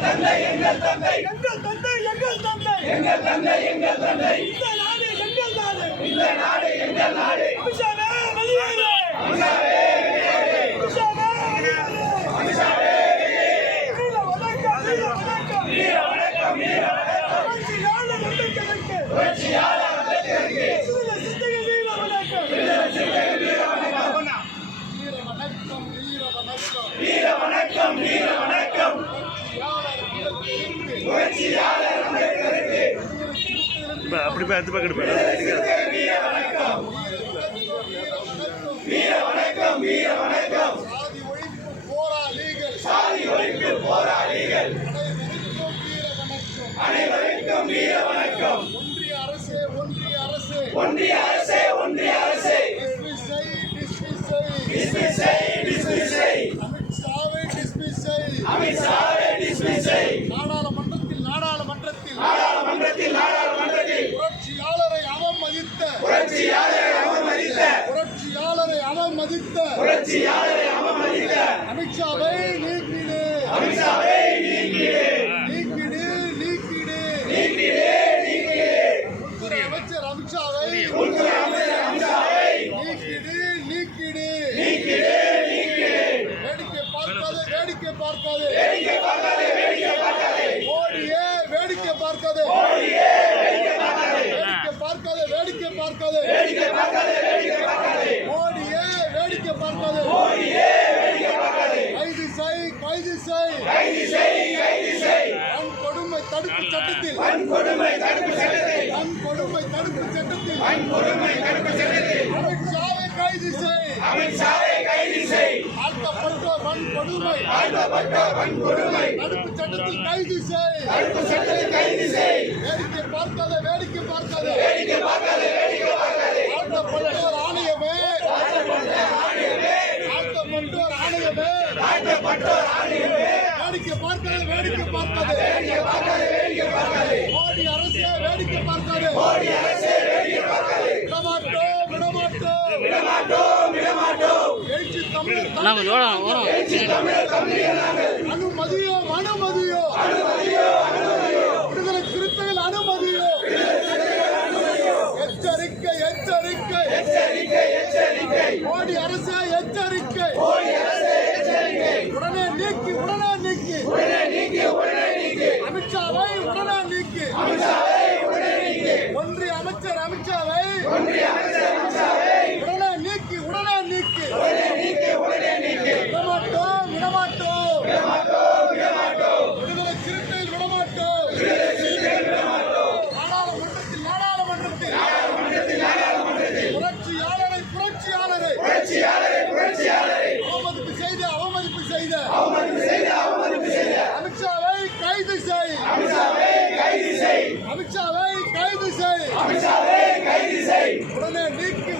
தந்தை எங்கள் தந்தை எங்கள் தந்தை எங்கள் தந்தை இந்த நாடு எங்கள் நாடு இந்த நாடு எங்கள் நாடு அமித்ஷாவே வெளியேறு அமித்ஷாவே வெளியேறு அமித்ஷாவே வெளியேறு அமித்ஷாவே வெளியேறு வீர வணக்கம் வீர வணக்கம் வீர வணக்கம் புரட்சியாளர் அம்பேத்கருக்கு சித்தக வீர வணக்கம் வீர வணக்கம் வீர வணக்கம் புரட்சியாளர் அம்பேத்கருக்கு அப்படி போய் அது பக்கத்து வீர வணக்கம் வீர வணக்கம் வீர வணக்கம் சாதி ஒழிப்பு போராளிகள் அனைவருக்கும் வீர வணக்கம் ஒன்றிய அரசே ஒன்றிய அரசே டிஸ்மிஸ் செய் அமித்ஷாவை டிஸ்மிஸ் செய் நாடாளுமன்றத்தில் புரட்சியாளரை அவமதித்த அமித்ஷாவை நீக்கிடு உள்துறை அமைச்சர் அமித்ஷாவை நீக்கிடு வேடிக்கை பார்க்காதே மோடியே வேடிக்கை பார்க்காதே மோடியே வேடிக்கை பார்க்காதே கைது செய் வன்கொடுமை தடுப்பு சட்டத்தில் அமித்ஷாவை கைது செய் ஆழ்த்தப்பட்டோர் வன்கொடுமை தடுப்பு சட்டத்தில் கைது செய் வேடிக்கை பார்க்காதே ஆழ்த்தப்பட்டோர் ஆணையமே வேடிக்கை பார்க்காதே மோடி அரசே வேடிக்கை பார்க்காதே விடமாட்டோம் எழுச்சி தமிழர் அனுமதியோ விடுதலை சிறுத்தைகள் அனுமதியோ எச்சரிக்கை மோடி அரசே எச்சரிக்கை உடனே நீக்கி அமித்ஷாவை உடனே நீக்கி ஒன்றிய அமைச்சர் அமித்ஷாவை உடனே நீக்கி விடமாட்டோம் விடுதலை சிறுத்தையில் விடமாட்டோம் நாடாளுமன்றத்தில் புரட்சியாளரை அவமதிப்பு செய்த அமித்ஷாவை கைது செய் உடனே நீக்கி